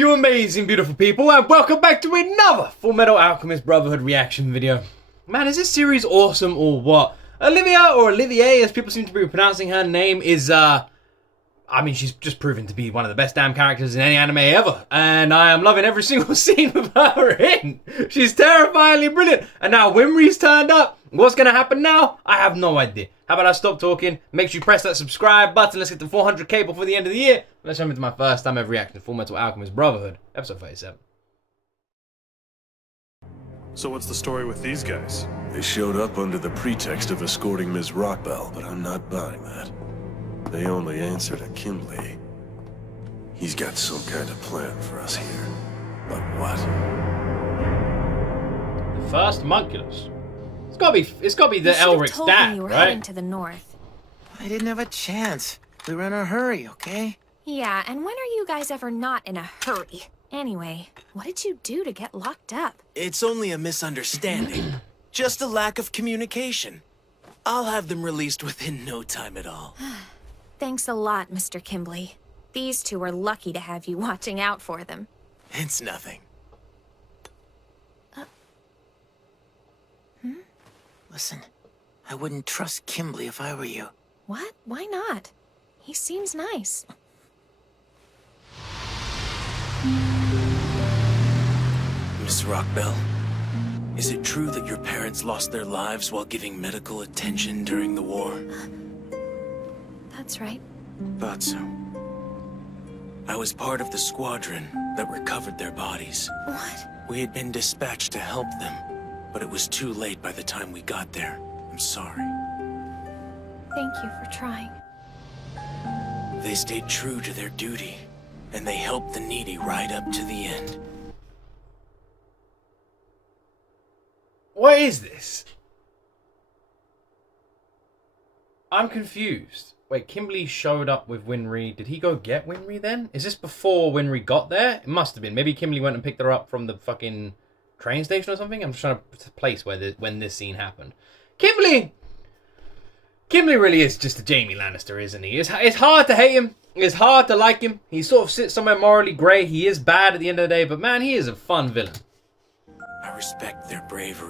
you amazing, beautiful people, and welcome back to another Full Metal Alchemist Brotherhood reaction video. Man, is this series awesome or what? Olivia, or Olivier, as people seem to be pronouncing her name, is, I mean, she's just proven to be one of the best damn characters in any anime ever. And I am loving every single scene with her in. She's terrifyingly brilliant. And now Winry's turned up. What's going to happen now? I have no idea. How about I stop talking? Make sure you press that subscribe button. Let's get to 400k before the end of the year. Let's jump into my first time ever reacting to Full Metal Alchemist Brotherhood, episode 37. So what's the story with these guys? They showed up under the pretext of escorting Ms. Rockbell, but I'm not buying that. They only answer to Kimberly. He's got some kind of plan for us here. But what? The first homunculus. It's gotta be the Elric's dad, you were right? heading to the north. I didn't have a chance. We were in a hurry, okay? Yeah, and when are you guys ever not in a hurry? Anyway, what did you do to get locked up? It's only a misunderstanding. Just a lack of communication. I'll have them released within no time at all. Thanks a lot, Mr. Kimberly. These two are lucky to have you watching out for them. It's nothing. Listen, I wouldn't trust Kimberly if I were you. What? Why not? He seems nice. Miss Rockbell, is it true that your parents lost their lives while giving medical attention during the war? That's right. Thought so. I was part of the squadron that recovered their bodies. What? We had been dispatched to help them, but it was too late by the time we got there. I'm sorry. Thank you for trying. They stayed true to their duty, and they helped the needy right up to the end. What is this? I'm confused. Wait, Kimberly showed up with Winry. Did he go get Winry then? Is this before Winry got there? It must have been. Maybe Kimberly went and picked her up from the fucking train station or something. I'm just trying to place when this scene happened. Kimberly really is just a Jaime Lannister, isn't he? It's hard to hate him. It's hard to like him. He sort of sits somewhere morally grey. He is bad at the end of the day, but man, he is a fun villain. I respect their bravery.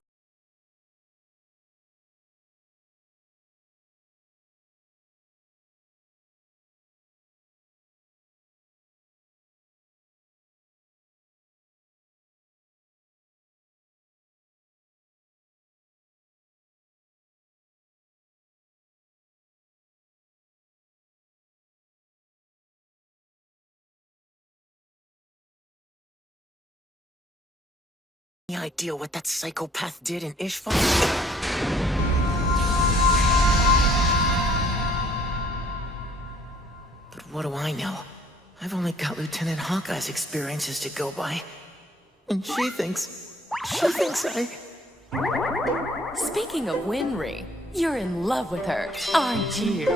Any idea what that psychopath did in Ishvar? But what do I know? I've only got Lieutenant Hawkeye's experiences to go by. And she thinks I... Speaking of Winry, you're in love with her, aren't you?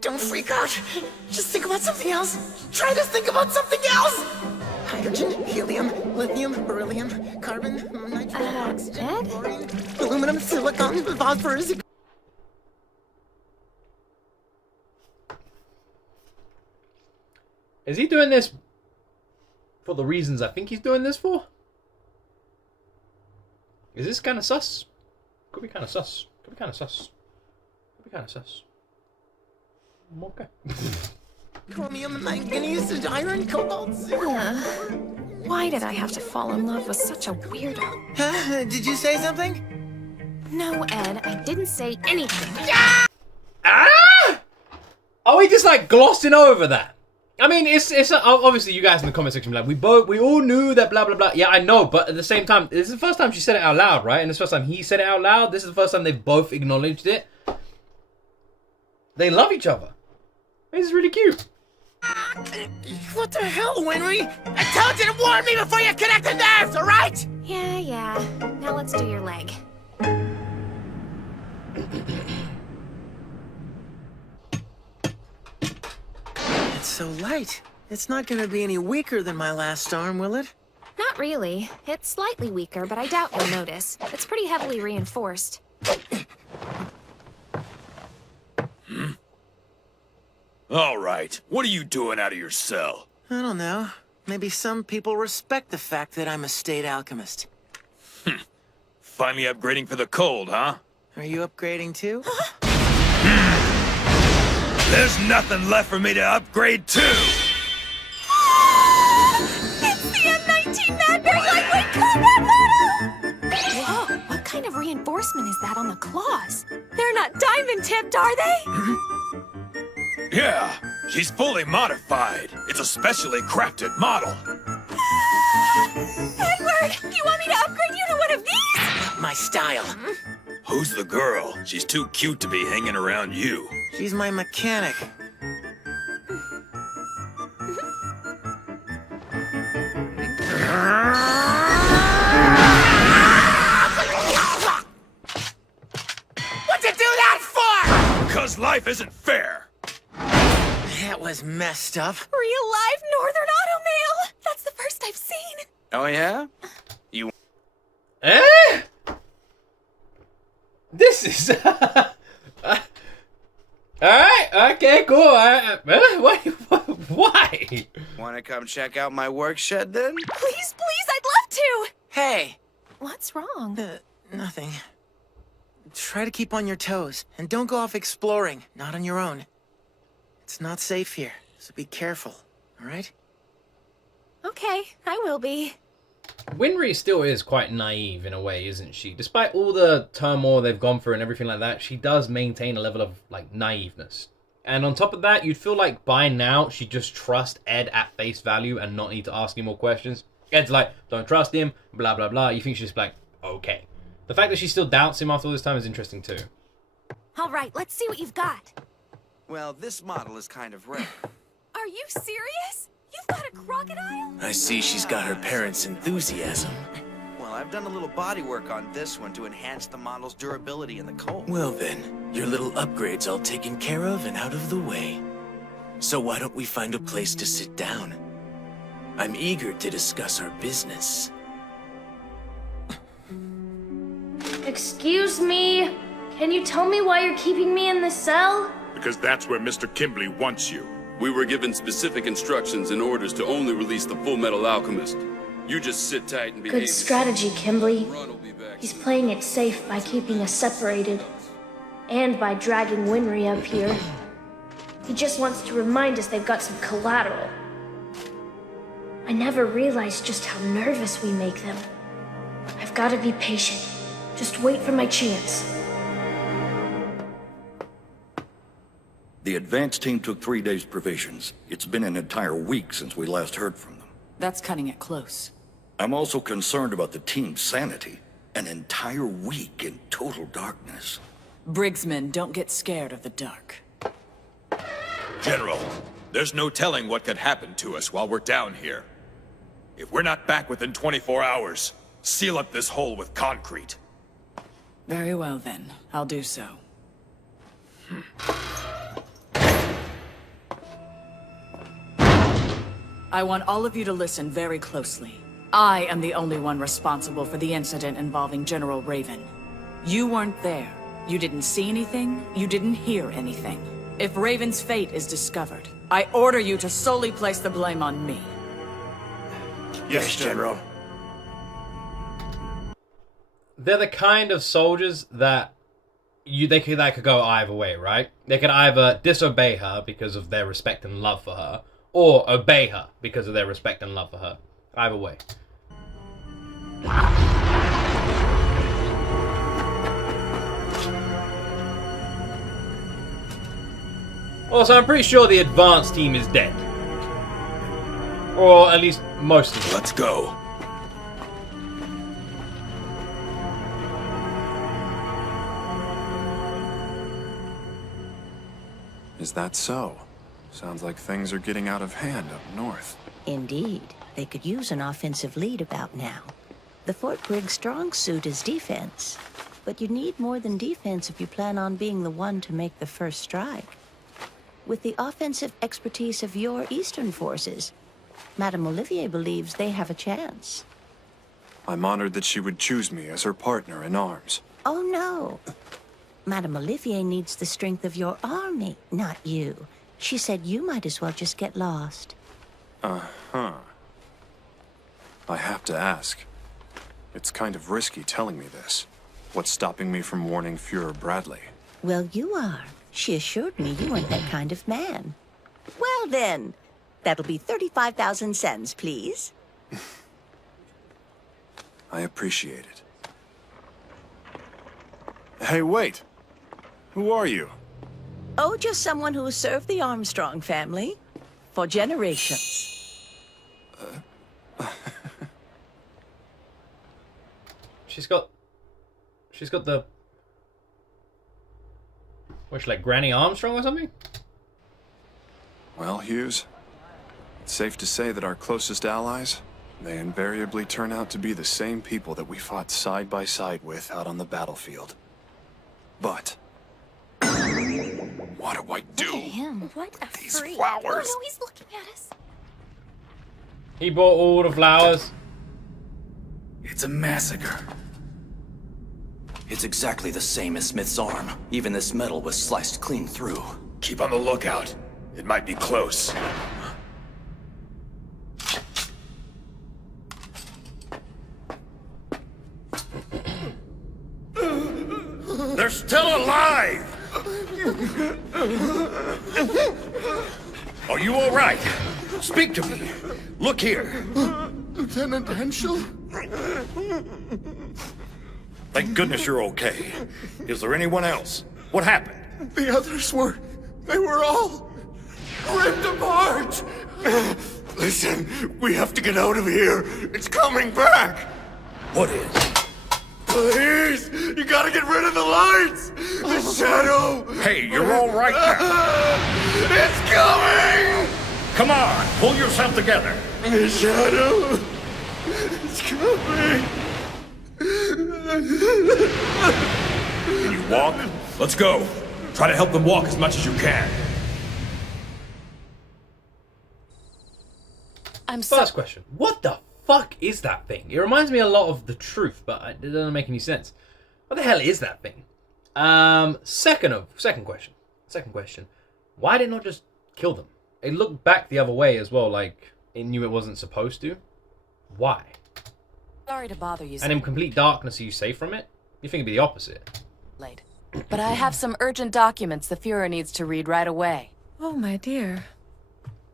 Don't freak out. Just think about something else. Try to think about something else. Hydrogen, helium, lithium, beryllium, carbon, nitrogen, oxygen, Ed? chlorine, aluminum, silicon, phosphorus. Is he doing this for the reasons I think he's doing this for? Is this kind of sus? Could be kind of sus. Could be kind of sus. Could be kind of sus. Okay. Chromium, manganese, iron, cobalt. Why did I have to fall in love with such a weirdo? Did you say something? No, Ed, I didn't say anything. Ah! Are we just like glossing over that? I mean, it's obviously you guys in the comment section be like, we all knew that blah blah blah. Yeah, I know, but at the same time, this is the first time she said it out loud, right? And this is the first time he said it out loud. This is the first time they've both acknowledged it. They love each other. This is really cute. What the hell, Winry? I told you to warn me before you connect the nerves, all right? Yeah. Now let's do your leg. It's so light. It's not gonna be any weaker than my last arm, will it? Not really. It's slightly weaker, but I doubt you'll notice. It's pretty heavily reinforced. All right, what are you doing out of your cell? I don't know. Maybe some people respect the fact that I'm a state alchemist. Finally upgrading for the cold, huh? Are you upgrading too? There's nothing left for me to upgrade to! It's the M19 Madberry lightweight combat model! Whoa, what kind of reinforcement is that on the claws? They're not diamond tipped, are they? Yeah, she's fully modified. It's a specially crafted model. Edward, you want me to upgrade you to one of these? My style. Who's the girl? She's too cute to be hanging around you. She's my mechanic. What'd you do that for? Because life isn't fair. That was messed up. Real live Northern Automail! That's the first I've seen. Oh, yeah? Eh? This is... Alright, okay, cool. Why? Want to come check out my work shed then? Please, I'd love to! Hey! What's wrong? Nothing. Try to keep on your toes, and don't go off exploring, not on your own. It's not safe here, so be careful, alright? Okay, I will be. Winry still is quite naive in a way, isn't she? Despite all the turmoil they've gone through and everything like that, she does maintain a level of, like, naiveness. And on top of that, you'd feel like by now she'd just trust Ed at face value and not need to ask any more questions. Ed's like, don't trust him, blah, blah, blah. You think she's just like, okay. The fact that she still doubts him after all this time is interesting too. All right, let's see what you've got. Well, this model is kind of rare. Are you serious? You've got a crocodile? I see she's got her parents' enthusiasm. Well, I've done a little body work on this one to enhance the model's durability in the cold. Well then, your little upgrade's all taken care of and out of the way. So why don't we find a place to sit down? I'm eager to discuss our business. Excuse me? Can you tell me why you're keeping me in the cell? Because that's where Mr. Kimberly wants you. We were given specific instructions and orders to only release the Full Metal Alchemist. You just sit tight and behave. Good strategy, Kimberly. Ron will be back He's soon. playing it safe by keeping us separated. And by dragging Winry up here. He just wants to remind us they've got some collateral. I never realized just how nervous we make them. I've got to be patient. Just wait for my chance. The advance team took 3 days' provisions. It's been an entire week since we last heard from them. That's cutting it close. I'm also concerned about the team's sanity. An entire week in total darkness. Briggs men don't get scared of the dark. General, there's no telling what could happen to us while we're down here. If we're not back within 24 hours, seal up this hole with concrete. Very well then, I'll do so. I want all of you to listen very closely. I am the only one responsible for the incident involving General Raven. You weren't there. You didn't see anything. You didn't hear anything. If Raven's fate is discovered, I order you to solely place the blame on me. Yes, General. They're the kind of soldiers that they could go either way, right? They could either disobey her because of their respect and love for her, or obey her because of their respect and love for her. Either way. Also, I'm pretty sure the advanced team is dead. Or at least most of them. Let's go. Is that so? Sounds like things are getting out of hand up north. Indeed. They could use an offensive lead about now. The Fort Briggs strong suit is defense. But you need more than defense if you plan on being the one to make the first strike. With the offensive expertise of your Eastern forces, Madame Olivier believes they have a chance. I'm honored that she would choose me as her partner in arms. Oh, no. Madame Olivier needs the strength of your army, not you. She said you might as well just get lost. Uh-huh. I have to ask. It's kind of risky telling me this. What's stopping me from warning Fuhrer Bradley? Well, you are. She assured me you weren't that kind of man. Well, then, that'll be 35,000 cents, please. I appreciate it. Hey, wait! Who are you? Oh, just someone who has served the Armstrong family for generations. She's got the... What's she, like Granny Armstrong or something? Well, Hughes, it's safe to say that our closest allies, they invariably turn out to be the same people that we fought side by side with out on the battlefield. But... what do I do? Look at him. What a These freak. flowers. Oh, no, he's looking at us. He bought all the flowers. It's a massacre. It's exactly the same as Smith's arm. Even this metal was sliced clean through. Keep on the lookout. It might be close. They're still alive! Are you all right? Speak to me. Look here. Lieutenant Henschel? Thank goodness you're okay. Is there anyone else? What happened? The others were... they were all... ripped apart! Listen, we have to get out of here. It's coming back! What is? Please! You gotta get rid of the lights! The shadow! Hey, you're all right now. It's coming! Come on, pull yourself together. The shadow! It's coming! Can you walk? Let's go. Try to help them walk as much as you can. First question. What the fuck is that thing? It reminds me a lot of The Truth, but it doesn't make any sense. What the hell is that thing? Second question. Why did it not just kill them? It looked back the other way as well, like it knew it wasn't supposed to. Why? Sorry to bother you, And in complete darkness, are you safe from it? You think it'd be the opposite. late. But I have some urgent documents the Fuhrer needs to read right away. Oh, my dear.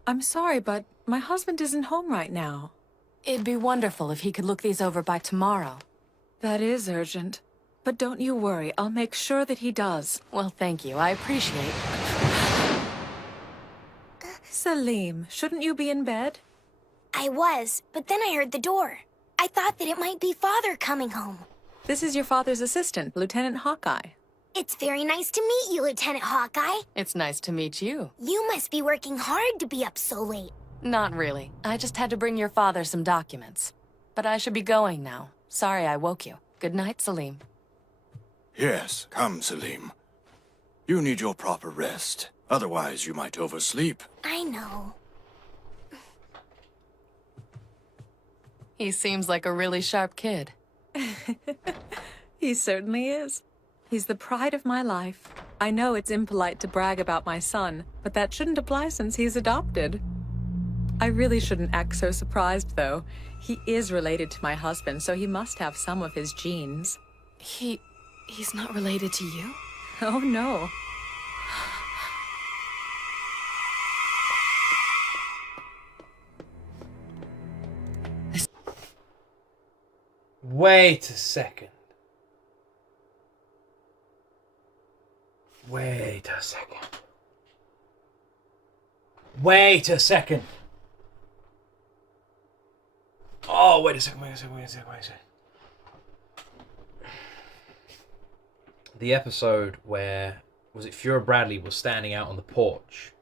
I'm sorry, but my husband isn't home right now. It'd be wonderful if he could look these over by tomorrow. That is urgent. But don't you worry, I'll make sure that he does. Well, thank you. I appreciate Salim, shouldn't you be in bed? I was, but then I heard the door. I thought that it might be Father coming home. This is your father's assistant, Lieutenant Hawkeye. It's very nice to meet you, Lieutenant Hawkeye. It's nice to meet you. You must be working hard to be up so late. Not really. I just had to bring your father some documents. But I should be going now. Sorry I woke you. Good night, Salim. Yes, come, Salim. You need your proper rest. Otherwise, you might oversleep. I know. He seems like a really sharp kid. He certainly is. He's the pride of my life. I know it's impolite to brag about my son, but that shouldn't apply since he's adopted. I really shouldn't act so surprised, though. He is related to my husband, so he must have some of his genes. He's not related to you? Oh, no. Wait a second. Wait a second. Wait a second. Oh, wait a second. The episode where, was it Fuhrer Bradley was standing out on the porch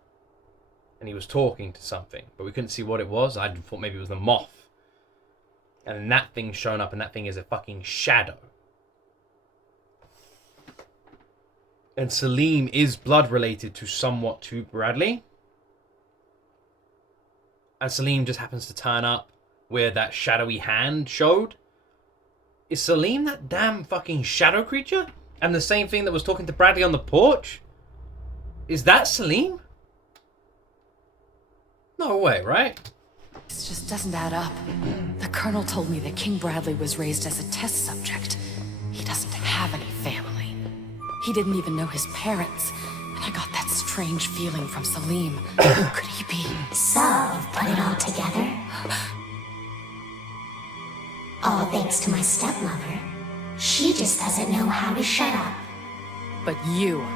and he was talking to something, but we couldn't see what it was. I thought maybe it was the moth. And then that thing's shown up and that thing is a fucking shadow. And Salim is blood related to somewhat to Bradley. And Salim just happens to turn up where that shadowy hand showed. Is Salim that damn fucking shadow creature? And the same thing that was talking to Bradley on the porch? Is that Salim? No way, right? This just doesn't add up. The Colonel told me that King Bradley was raised as a test subject. He doesn't have any family. He didn't even know his parents. And I got that strange feeling from Salim. Who could he be? So, you've put it all together? All thanks to my stepmother. She just doesn't know how to shut up. But you.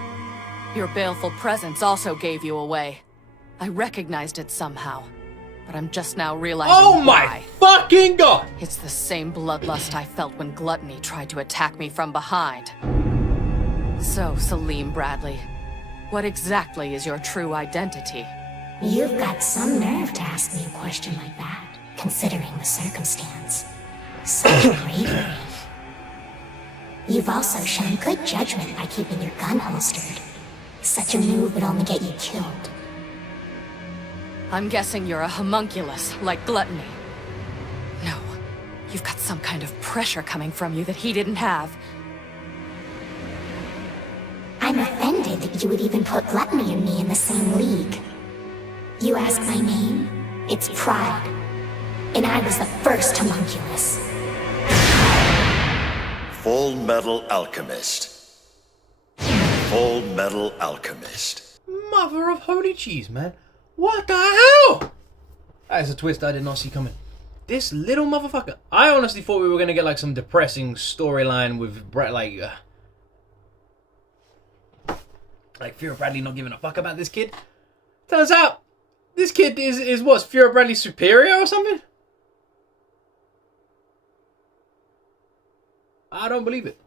Your baleful presence also gave you away. I recognized it somehow. But I'm just now realizing Oh my why. fucking god! It's the same bloodlust I felt when Gluttony tried to attack me from behind. So, Salim Bradley, what exactly is your true identity? You've got some nerve to ask me a question like that, considering the circumstance. Such bravery. You've also shown good judgment by keeping your gun holstered. Such a move would only get you killed. I'm guessing you're a homunculus, like Gluttony. No, you've got some kind of pressure coming from you that he didn't have. I'm offended that you would even put Gluttony and me in the same league. You ask my name, it's pride. And I was the first homunculus. Full Metal Alchemist. Full Metal Alchemist. Mother of holy cheese, man. What the hell? That is a twist I did not see coming. This little motherfucker. I honestly thought we were going to get like some depressing storyline with Brett, like Fear Bradley not giving a fuck about this kid. Turns out, this kid is what, Fear Bradley's superior or something? I don't believe it.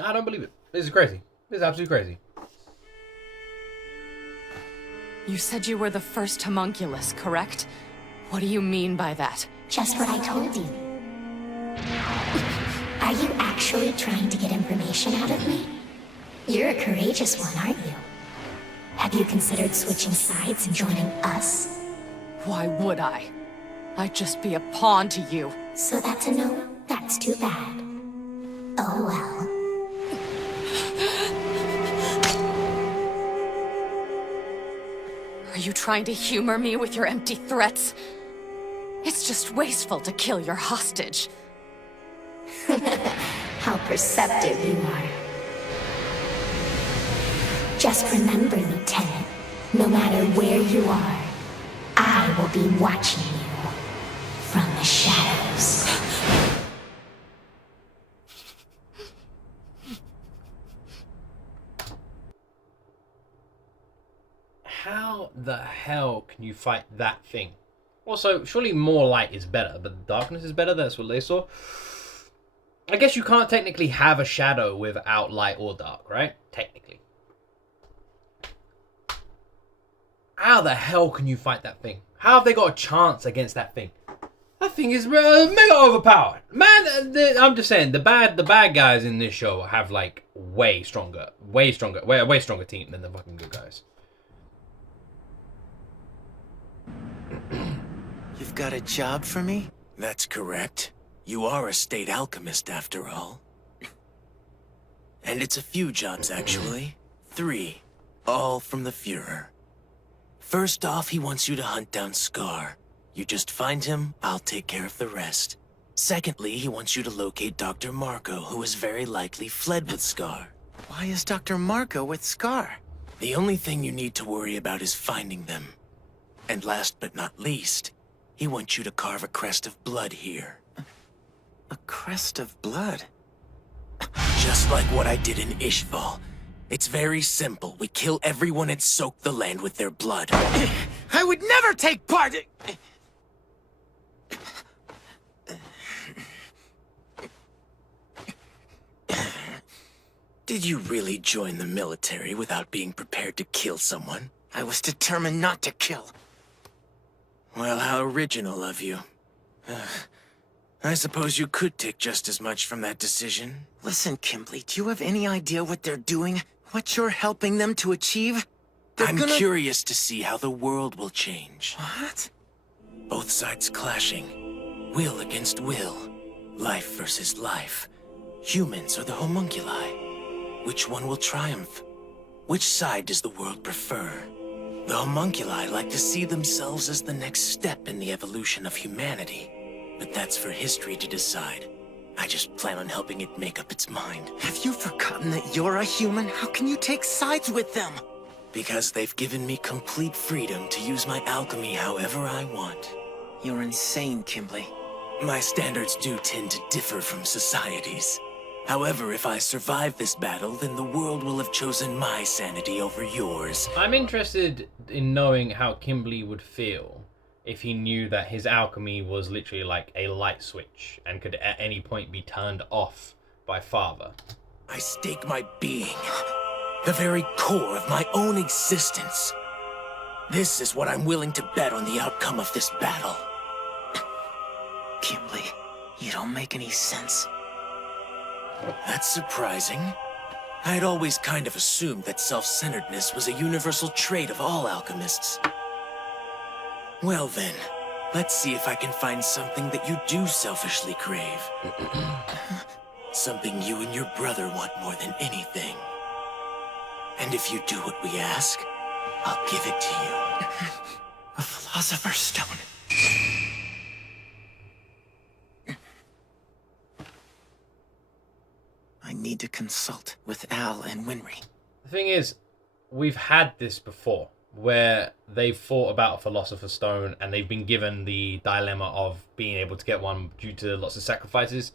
I don't believe it. This is crazy. This is absolutely crazy. You said you were the first homunculus, correct? What do you mean by that? Just what I told you. Are you actually trying to get information out of me? You're a courageous one, aren't you? Have you considered switching sides and joining us? Why would I? I'd just be a pawn to you. So that's a no? That's too bad. Oh well. Are you trying to humor me with your empty threats? It's just wasteful to kill your hostage. How perceptive you are. Just remember, Lieutenant, no matter where you are, I will be watching you from the shadows. How the hell can you fight that thing? Also, surely more light is better, but darkness is better? That's what they saw. I guess you can't technically have a shadow without light or dark, right? Technically. How the hell can you fight that thing? How have they got a chance against that thing? That thing is mega overpowered. Man, I'm just saying, the bad guys in this show have like way stronger team than the fucking good guys. You've got a job for me? That's correct. You are a state alchemist after all. And it's a few jobs, actually. 3. All from the Führer. First off, he wants you to hunt down Scar. You just find him, I'll take care of the rest. Secondly, he wants you to locate Dr. Marco, who has very likely fled with Scar. Why is Dr. Marco with Scar? The only thing you need to worry about is finding them. And last but not least, he wants you to carve a crest of blood here. A crest of blood? Just like what I did in Ishval. It's very simple. We kill everyone and soak the land with their blood. I would never take part! Did you really join the military without being prepared to kill someone? I was determined not to kill. Well, how original of you. I suppose you could take just as much from that decision. Listen, Kimberly, do you have any idea what they're doing? What you're helping them to achieve? I'm curious to see how the world will change. What? Both sides clashing. Will against will. Life versus life. Humans or the homunculi? Which one will triumph? Which side does the world prefer? The homunculi like to see themselves as the next step in the evolution of humanity. But that's for history to decide. I just plan on helping it make up its mind. Have you forgotten that you're a human? How can you take sides with them? Because they've given me complete freedom to use my alchemy however I want. You're insane, Kimberly. My standards do tend to differ from society's. However, if I survive this battle, then the world will have chosen my sanity over yours. I'm interested in knowing how Kimberly would feel if he knew that his alchemy was literally like a light switch and could at any point be turned off by Father. I stake my being, the very core of my own existence. This is what I'm willing to bet on the outcome of this battle. Kimberly, you don't make any sense. That's surprising. I'd always kind of assumed that self-centeredness was a universal trait of all alchemists. Well then, let's see if I can find something that you do selfishly crave. Something you and your brother want more than anything. And if you do what we ask, I'll give it to you. A Philosopher's Stone. I need to consult with Al and Winry. The thing is, we've had this before, where they've thought about a Philosopher's Stone and they've been given the dilemma of being able to get one due to lots of sacrifices.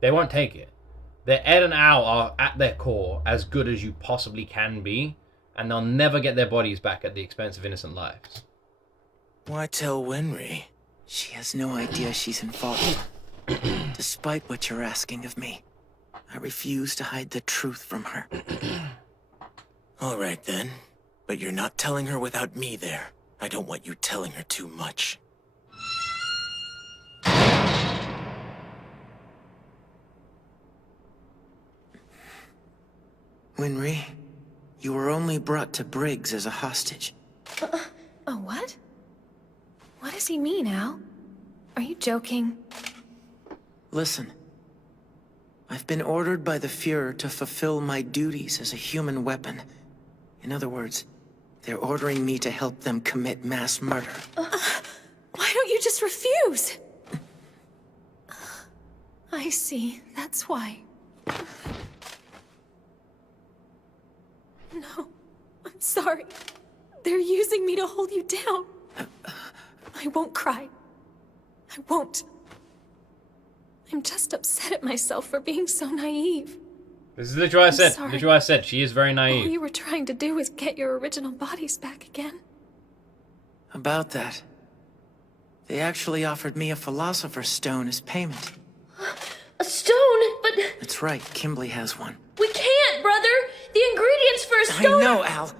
They won't take it. Ed and Al are, at their core, as good as you possibly can be, and they'll never get their bodies back at the expense of innocent lives. Why tell Winry? She has no idea she's involved. Despite what you're asking of me, I refuse to hide the truth from her. All right then. But you're not telling her without me there. I don't want you telling her too much. Winry, you were only brought to Briggs as a hostage. A what? What does he mean, Al? Are you joking? Listen. I've been ordered by the Fuhrer to fulfill my duties as a human weapon. In other words, they're ordering me to help them commit mass murder. Why don't you just refuse? I see. That's why. No. I'm sorry. They're using me to hold you down. I won't cry. I won't. I'm just upset at myself for being so naive. This is literally what I said. Sorry. Literally what I said. She is very naive. All you were trying to do was get your original bodies back again. About that, they actually offered me a Philosopher's Stone as payment. A stone? But... That's right, Kimberly has one. We can't, brother! The ingredients for a stone... I know, Al.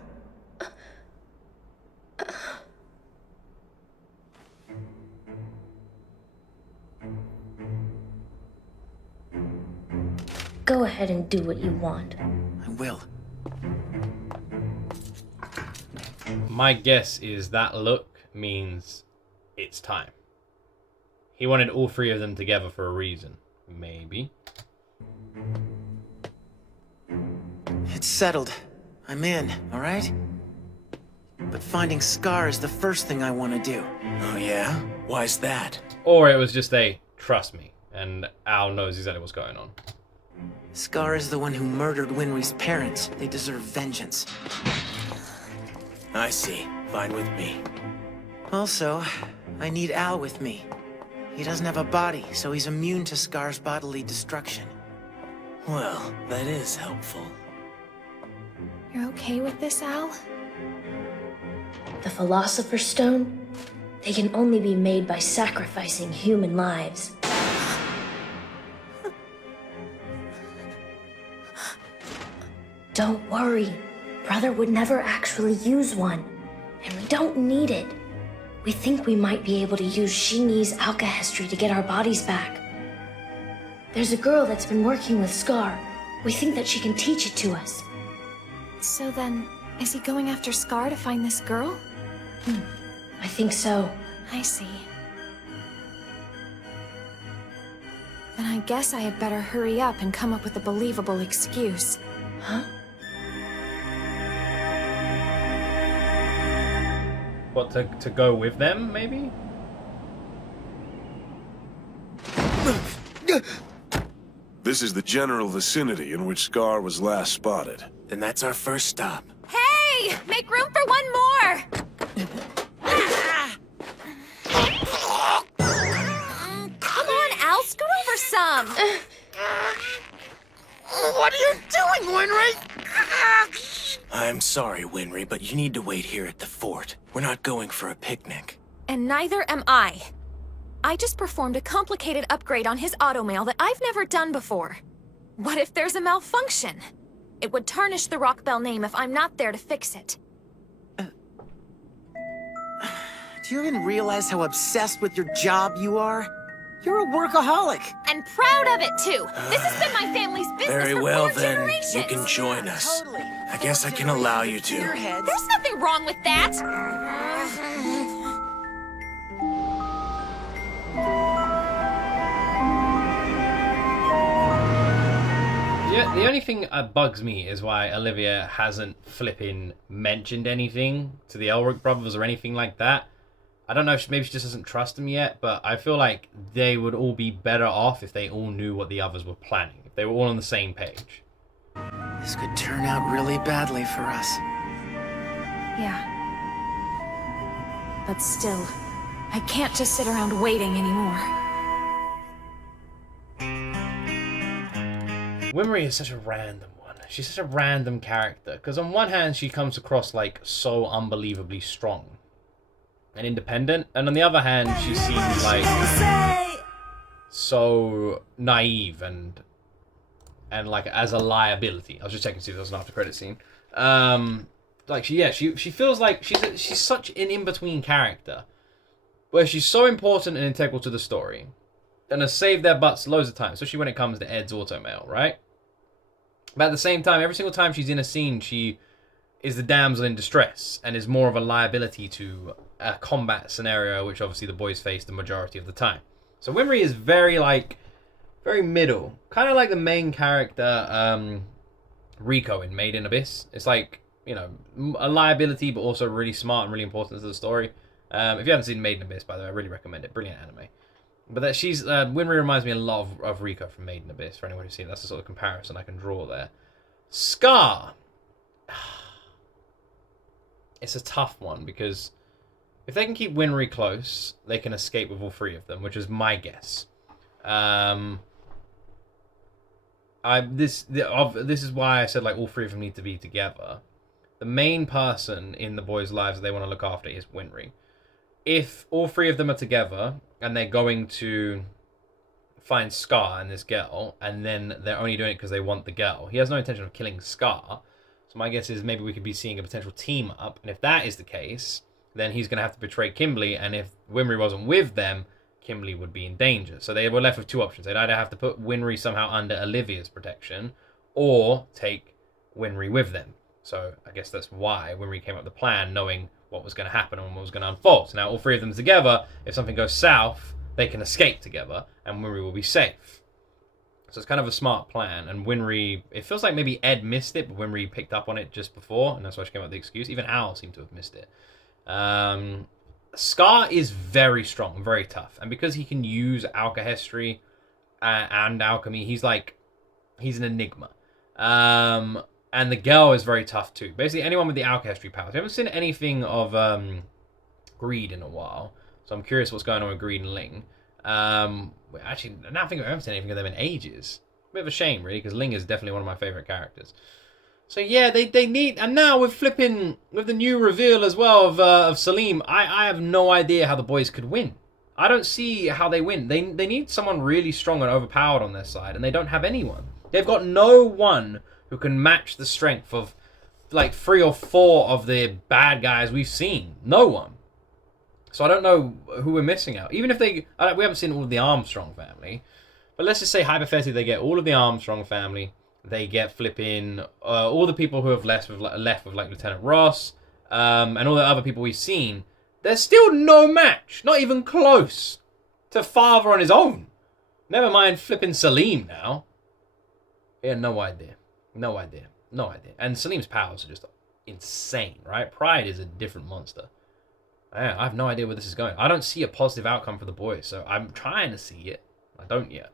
Go ahead and do what you want. I will. My guess is that look means it's time. He wanted all three of them together for a reason. Maybe. It's settled. I'm in, all right? But finding Scar is the first thing I want to do. Oh yeah? Why's that? Or it was just a trust me, and Al knows exactly what's going on. Scar is the one who murdered Winry's parents. They deserve vengeance. I see. Fine with me. Also, I need Al with me. He doesn't have a body, so he's immune to Scar's bodily destruction. Well, that is helpful. You're okay with this, Al? The Philosopher's Stone? They can only be made by sacrificing human lives. Don't worry. Brother would never actually use one. And we don't need it. We think we might be able to use Xingyi's alchemy to get our bodies back. There's a girl that's been working with Scar. We think that she can teach it to us. So then, is he going after Scar to find this girl? I think so. I see. Then I guess I had better hurry up and come up with a believable excuse. Huh? What, to go with them, maybe? This is the general vicinity in which Scar was last spotted. Then that's our first stop. Hey! Make room for one more! Come on, Al, scoot over some! What are you doing, Winry? I'm sorry, Winry, but you need to wait here at the fort. We're not going for a picnic. And neither am I. I just performed a complicated upgrade on his automail that I've never done before. What if there's a malfunction? It would tarnish the Rockbell name if I'm not there to fix it. Do you even realize how obsessed with your job you are? You're a workaholic. And proud of it, too. This has been my family's business Very for well, 4 then. generations. You can join us. I guess I can allow you to. There's nothing wrong with that. Yeah, the only thing that bugs me is why Olivia hasn't flipping mentioned anything to the Elric brothers or anything like that. I don't know, maybe she just doesn't trust them yet, but I feel like they would all be better off if they all knew what the others were planning, if they were all on the same page. This could turn out really badly for us. Yeah. But still, I can't just sit around waiting anymore. Winry is such a random one. She's such a random character, because on one hand she comes across like so unbelievably strong and independent, and on the other hand she seems like so naive and like as a liability. I was just checking to see if there was an after credit scene. Like she feels like she's such an in-between character where she's so important and integral to the story and has saved their butts loads of times, especially when it comes to Ed's automail, right? But at the same time, every single time she's in a scene, she is the damsel in distress and is more of a liability to a combat scenario, which obviously the boys face the majority of the time. So Winry is very middle, kind of like the main character Rico in Made in Abyss. It's like, you know, a liability but also really smart and really important to the story. If you haven't seen Made in Abyss, by the way, I really recommend it. Brilliant anime. But that she's Winry reminds me a lot of Rico from Made in Abyss. For anyone who's seen it, that's the sort of comparison I can draw there. Scar, it's a tough one because if they can keep Winry close, they can escape with all 3 of them, which is my guess. This is why I said like all 3 of them need to be together. The main person in the boys' lives that they want to look after is Winry. If all 3 of them are together and they're going to find Scar and this girl, and then they're only doing it because they want the girl, he has no intention of killing Scar. So my guess is maybe we could be seeing a potential team up, and if that is the case, then he's going to have to betray Kimberly, and if Winry wasn't with them, Kimberly would be in danger. So they were left with 2 options. They'd either have to put Winry somehow under Olivia's protection, or take Winry with them. So I guess that's why Winry came up with the plan, knowing what was going to happen and what was going to unfold. So now all 3 of them together, if something goes south, they can escape together, and Winry will be safe. So it's kind of a smart plan, and Winry, it feels like maybe Ed missed it, but Winry picked up on it just before, and that's why she came up with the excuse. Even Al seemed to have missed it. Scar is very strong, very tough, and because he can use alchemy and alchemy, he's an enigma. And the girl is very tough too. Basically, anyone with the alchemy powers. We haven't seen anything of Greed in a while, so I'm curious what's going on with Greed and Ling. Actually, now I think I haven't seen anything of them in ages. A bit of a shame, really, because Ling is definitely one of my favorite characters. So yeah, they need, and now with the new reveal as well of Salim, I have no idea how the boys could win. I don't see how they win. They need someone really strong and overpowered on their side, and they don't have anyone. They've got no one who can match the strength of like 3 or 4 of the bad guys we've seen. No one. So I don't know who we're missing out. Even if we haven't seen all of the Armstrong family, but let's just say hypothetically they get all of the Armstrong family. They get flipping all the people who have left with like Lieutenant Ross, and all the other people we've seen. There's still no match, not even close, to Father on his own. Never mind flipping Salim now. Yeah, no idea. No idea. No idea. And Salim's powers are just insane, right? Pride is a different monster. I have no idea where this is going. I don't see a positive outcome for the boys, so I'm trying to see it. I don't yet.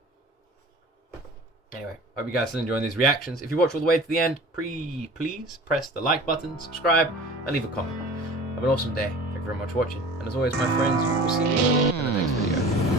Anyway, hope you guys are enjoying these reactions. If you watch all the way to the end, please press the like button, subscribe, and leave a comment. Have an awesome day. Thank you very much for watching. And as always, my friends, we will see you in the next video.